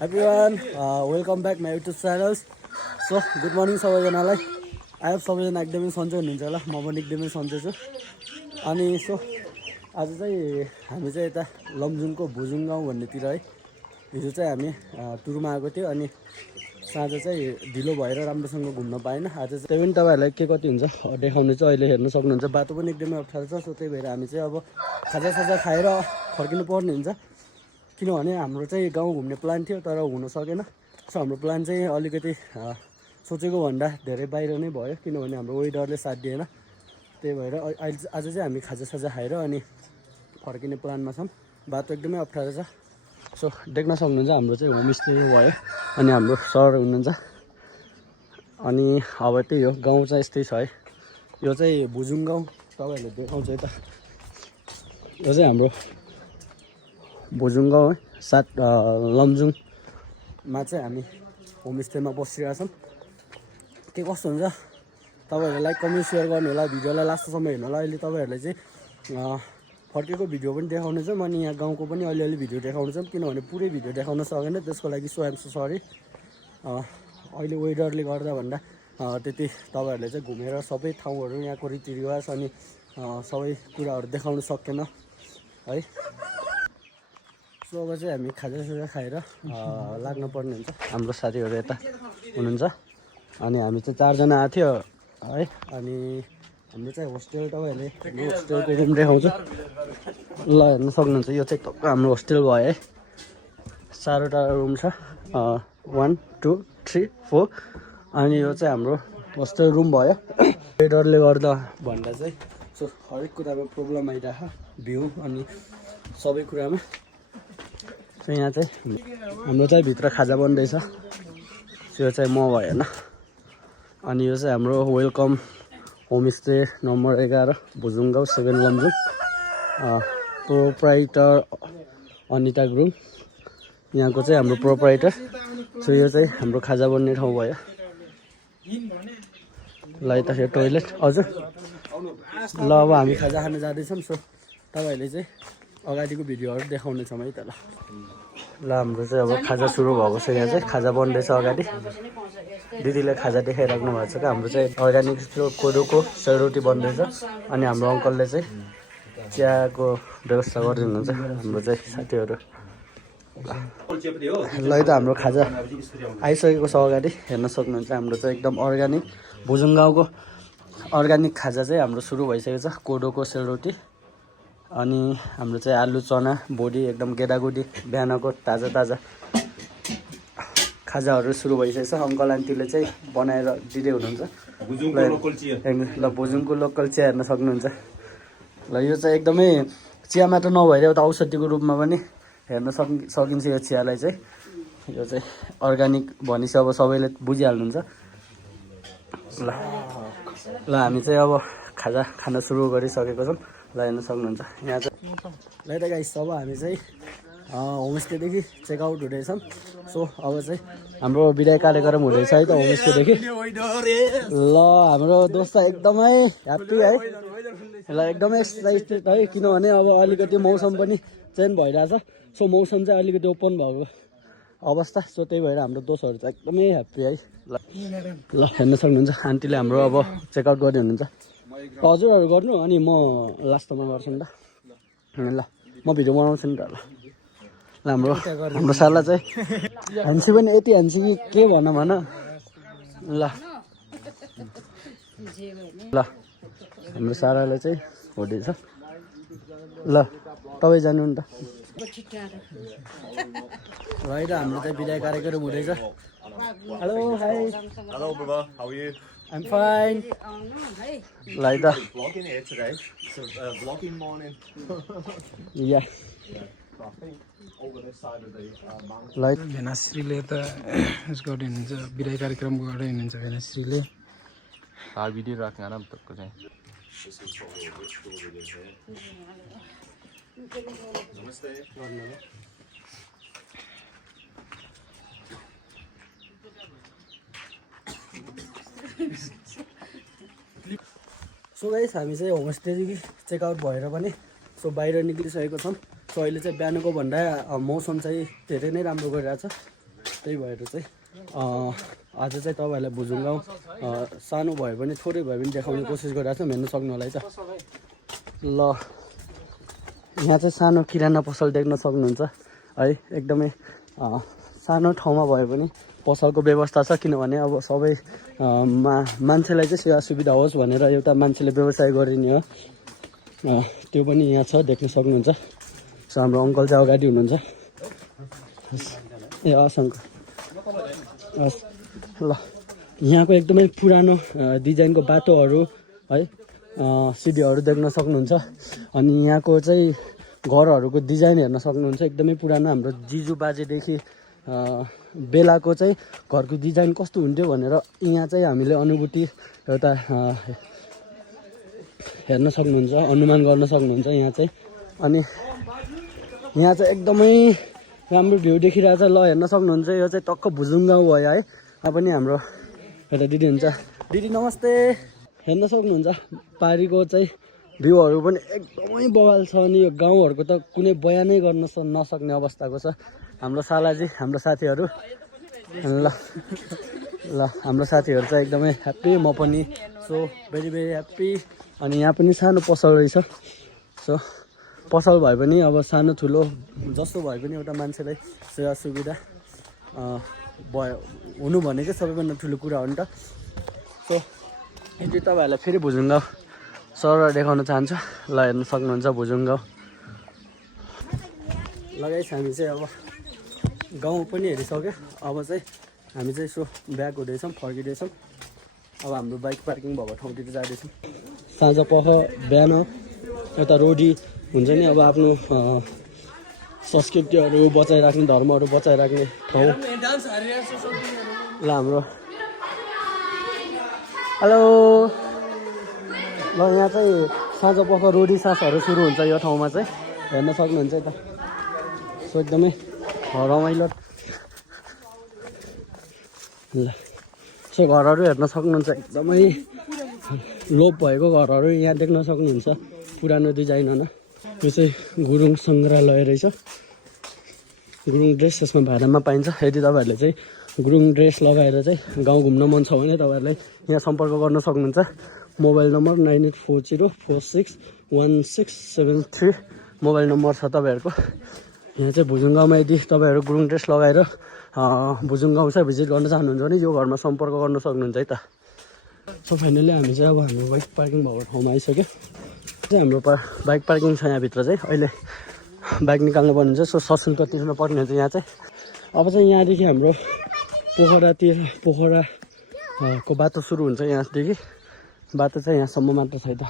Everyone, welcome back my YouTube channel. So, good morning सबैजनालाई. I hope सबैजना एकदमै सन्चै हुनुहुन्छ होला. म पनि एकदमै सन्चै छु. अनि सो आज चाहिँ हामी चाहिँ यता लमजुङको भुजुङ गाउँ भन्नेतिर है. हिजो चाहिँ हामी टुरमा आएको थियो अनि साँझ चाहिँ ढिलो भएर राम्रोसँग घुम्न पाएन. आज चाहिँ त्यही पनि तपाईहरुलाई के कति हुन्छ देखाउने चाहिँ अहिले हेर्न सक्नुहुन्छ. बाटो पनि एकदमै अप्ठ्यारो छ. सो त्यही भएर हामी चाहिँ अब खाजा खाएर फर्किनु पर्ने हुन्छ. किनभने हाम्रो चाहिँ गाउँ घुम्ने प्लान थियो तर हुन सकेन. सो हाम्रो प्लान चाहिँ अलिकति सोचेको भन्दा धेरै बाहिर नै भयो किनभने हाम्रो वेदरले साथ दिएन. त्यही भएर आज चाहिँ हामी खाजा खाएर अनि फर्किने प्लानमा छौँ. बाटो एकदमै अप्ठ्यारो छ. सो देख्न सक्नुहुन्छ हाम्रो चाहिँ होमस्टे भयो अनि हाम्रो सर हुनुहुन्छ. अनि अब त्यही हो गाउँ चाहिँ यस्तै छ है. यो चाहिँ भुजुङ गाउँ तपाईहरुले देखाउँछ यता. यो चाहिँ हाम्रो भुजुङ गाउँ है. लमजुङमा चाहिँ हामी होमस्टेमा बसिरहेका छौँ. के कस्तो हुन्छ तपाईहरुले लाइक कमेन्ट सेयर गर्नु होला. भिडियोलाई लास्टसम्म हेर्नु होला. अहिले तपाईहरुले चाहिँ फर्केको भिडियो पनि देखाउनु छ. अनि यहाँ गाउँको पनि अलिअलि भिडियो देखाउनु छ किनभने पुरै भिडियो देखाउन सकेन. त्यसको लागि सो आइम सो सरी. अहिले वेदरले गर्दा भन्दा त्यति तपाईहरुले चाहिँ घुमेर सबै ठाउँहरू यहाँको रीतिरिवाज अनि सबै कुराहरू देखाउन सकेन है. सो अब चाहिँ हामी खाजा खाएर लाग्न पर्ने हुन्छ. हाम्रो साथीहरू यता हुनुहुन्छ अनि हामी चाहिँ 4 जना आएको थियो है. अनि हाम्रो चाहिँ होस्टेल तपाईहरुले होस्टेलको रुम देखाउँछ ल हेर्न सक्नुहुन्छ. यो चाहिँ हाम्रो होस्टेल भयो है. 4वटा रुम छ 1 2 3 4 अनि यो चाहिँ हाम्रो होस्टेल रुम भयो. वेदरले गर्दा भन्दा चाहिँ सो हरेक कुरामा प्रब्लम आइरहेको भ्यू अनि सबै कुरामा. सो यहाँ चाहिँ हाम्रो चाहिँ भित्र खाजा बन्दैछ. यो चाहिँ म भयो होइन. अनि यो चाहिँ हाम्रो वेलकम होमस्टे नम्बर 11 भुजुङ गाउँ 7 लमजुङ. प्रोप्राइटर अनिता गुरुङ यहाँको चाहिँ हाम्रो प्रोप्राइटर. सो यो चाहिँ हाम्रो खाजा बन्ने ठाउँ भयो. ल यता फेरि टोइलेट हजुर. ल अब हामी खाजा खान जाँदैछौँ. सो तपाईँहरूले चाहिँ अगाडिको भिडियोहरू देखाउनेछौँ है त. ल हाम्रो चाहिँ अब खाजा सुरु भएको छ. यहाँ चाहिँ खाजा बन्दैछ अगाडि. दिदीले खाजा देखाइराख्नु भएको छ क्या. हाम्रो चाहिँ अर्ग्यानिक कोदोको सेलरोटी बन्दैछ अनि हाम्रो अङ्कलले चाहिँ चियाको व्यवस्था गरिदिनुहुन्छ हाम्रो चाहिँ साथीहरू. ल त हाम्रो खाजा आइसकेको छ अगाडि हेर्न सक्नुहुन्छ. हाम्रो चाहिँ एकदम अर्ग्यानिक भुजुङ गाउँको अर्ग्यानिक खाजा चाहिँ हाम्रो सुरु भइसकेको छ. कोदोको सेलरोटी अनि हाम्रो चाहिँ आलु चना बोडी एकदम गेडागुडी बिहानको ताजा खाजाहरू सुरु भइसकेको छ. अङ्कल आन्टीले चाहिँ बनाएर दिँदै हुनुहुन्छ. ल भुजुङको लोकल चिया हेर्न सक्नुहुन्छ. ल यो चाहिँ एकदमै चिया मात्र नभएर एउटा औषधिको रूपमा पनि हेर्न सकिन्छ यो चियालाई चाहिँ. यो चाहिँ अर्ग्यानिक भनेपछि अब सबैले बुझिहाल्नुहुन्छ. ल हामी चाहिँ अब खाजा खान सुरु गरिसकेको छौँ. ल हेर्न सक्नुहुन्छ यहाँ चाहिँ. ल त गाइस अब हामी चाहिँ होमस्टेदेखि चेकआउट हुँदैछौँ. सो अब चाहिँ हाम्रो विदाय कार्यक्रम हुँदैछ है त होमस्टेदेखि. ल हाम्रो दोस्त एकदमै ह्याप्पी है. ल एकदमै एक्साइटेड है किनभने अब अलिकति मौसम पनि चेन्ज भइरहेछ. सो मौसम चाहिँ अलिकति ओपन भएको अवस्था. सो त्यही भएर हाम्रो दोस्तहरू चाहिँ एकदमै ह्याप्पी है. ल हेर्न सक्नुहुन्छ आन्टीले हाम्रो अब चेकआउट गर्दै हुनुहुन्छ. हजुरहरू गर्नु अनि म लास्टमा गर्छु नि त. ल म भिडियो बनाउँछु नि त. ल हाम्रो साला चाहिँ हान्सी पनि यति हान्सी कि के भन. ल ल हाम्रो साराले चाहिँ हुँदैछ. ल तपाईँ जानु नि त. है त हाम्रो चाहिँ विदाय कार्यक्रम हुँदैछ. Hello hi. Hello, brother. How are you? I'm fine. ल है त. Vlogging here today. So, vlogging morning. Yeah. I think over this side of the mountain. ल भेनाश्रीले त यसको हुनुहुन्छ विदाय कार्यक्रम गर्दै हुनुहुन्छ. भेनाश्रीले भिडियो राख्न आराम तकको चाहिँ. नमस्ते. सो गाइस हामी चाहिँ होमस्टेदेखि चेकआउट भएर पनि सो बाहिर निक्लिसकेको छौँ. सो अहिले चाहिँ बिहानको भन्दा मौसम चाहिँ धेरै नै राम्रो गरिरहेछ. त्यही भएर चाहिँ आज चाहिँ तपाईँहरूलाई भुजुङगाउँ सानो भए पनि थोरै भए पनि देखाउने कोसिस गरिरहेको छौँ, हेर्नु सक्नु होला है त। ल यहाँ चाहिँ सानो किराना पसल देख्न सक्नुहुन्छ है, एकदमै सानो ठाउँमा भए पनि पसलको व्यवस्था छ, किनभने अब सबै मान्छेलाई चाहिँ सेवा सुविधा होस् भनेर एउटा मान्छेले व्यवसाय गरिने हो। त्यो पनि यहाँ छ, देख्न सक्नुहुन्छ। सो हाम्रो अङ्कल चाहिँ अगाडि हुनुहुन्छ। ए हस् अङ्कल, हस् ल। यहाँको एकदमै पुरानो डिजाइनको बाटोहरू है, सिडीहरू देख्न सक्नुहुन्छ। अनि यहाँको चाहिँ घरहरूको डिजाइन हेर्न सक्नुहुन्छ, एकदमै पुरानो हाम्रो जिजु बाजेदेखि बेलाको चाहिँ घरको डिजाइन कस्तो हुन्थ्यो भनेर यहाँ चाहिँ हामीले अनुभूति एउटा हेर्न सक्नुहुन्छ, अनुमान गर्न सक्नुहुन्छ यहाँ चाहिँ। अनि यहाँ चाहिँ एकदमै राम्रो भ्यू देखिरहेछ। ल हेर्न सक्नुहुन्छ, यो चाहिँ टक्क भुजुङगाउँ भयो है। यहाँ पनि हाम्रो एउटा दिदी हुन्छ। दिदी नमस्ते। हेर्न सक्नुहुन्छ पारीको चाहिँ भ्यूहरू पनि एकदमै बवाल छ। अनि यो गाउँहरूको त कुनै बयानै गर्न नसक्ने अवस्थाको छ। हाम्रो सालाजी, हाम्रो साथीहरू, ल ल हाम्रो साथीहरू चाहिँ एकदमै ह्याप्पी, म पनि सो भेरी भेरी ह्याप्पी। अनि यहाँ पनि सानो पसल रहेछ। सो पसल भए पनि अब सानो ठुलो जस्तो भए पनि एउटा मान्छेलाई सेवा सुविधा भयो हुनु भनेकै सबैभन्दा ठुलो कुरा हो नि त। सो यति तपाईँहरूलाई फेरि भुजुङगाउँ सहर देखाउन चाहन्छु। ल हेर्न सक्नुहुन्छ भुजुङगाउँ। लगाइछ हामी चाहिँ अब गाउँ पनि हेरिसक्यो। अब चाहिँ हामी चाहिँ यसो ब्याक हुँदैछौँ, फर्किँदैछौँ। अब हाम्रो बाइक पार्किङ भएको ठाउँतिर जाँदैछौँ। साँझ पख बिहान एउटा रोडी हुन्छ नि, अब आफ्नो संस्कृतिहरू बचाइराख्ने, धर्महरू बचाइराख्ने ठाउँ। ल हाम्रो हेलो। ल यहाँ चाहिँ साँझ पख रोडी सासहरू सुरु हुन्छ यो ठाउँमा चाहिँ, हेर्न सक्नुहुन्छ यता। सो एकदमै रमाइलो। ल सो घरहरू हेर्न सक्नुहुन्छ, एकदमै लोप भएको घरहरू यहाँ देख्न सक्नुहुन्छ, पुरानो डिजाइन होइन। यो चाहिँ गुरुङ सङ्ग्रहालय रहेछ। गुरुङ ड्रेस यसमा भाडामा पाइन्छ। यदि तपाईँहरूले चाहिँ गुरुङ ड्रेस लगाएर चाहिँ गाउँ घुम्न मन छ भने तपाईँहरूलाई यहाँ सम्पर्क गर्न सक्नुहुन्छ। मोबाइल नम्बर 9840461673 मोबाइल नम्बर छ तपाईँहरूको। यहाँ चाहिँ भुजुङगाउँमा यदि तपाईँहरू गुरुङ ड्रेस लगाएर भुजुङगाउँ चाहिँ भिजिट गर्न चाहनुहुन्छ भने यो घरमा सम्पर्क गर्न सक्नुहुन्छ है त। सो फाइनली हामी चाहिँ अब हाम्रो बाइक पार्किङ भएको ठाउँमा आइसक्यो। चाहिँ हाम्रो बाइक पार्किङ छ यहाँभित्र चाहिँ। अहिले बाइक निकाल्नु पर्ने हुन्छ, सो सशुल्क तिर्नु पर्ने हुन्छ यहाँ चाहिँ। अब चाहिँ यहाँदेखि हाम्रो पोखराको बाटो सुरु हुन्छ। यहाँदेखि बाटो चाहिँ यहाँसम्म मात्र छ है त।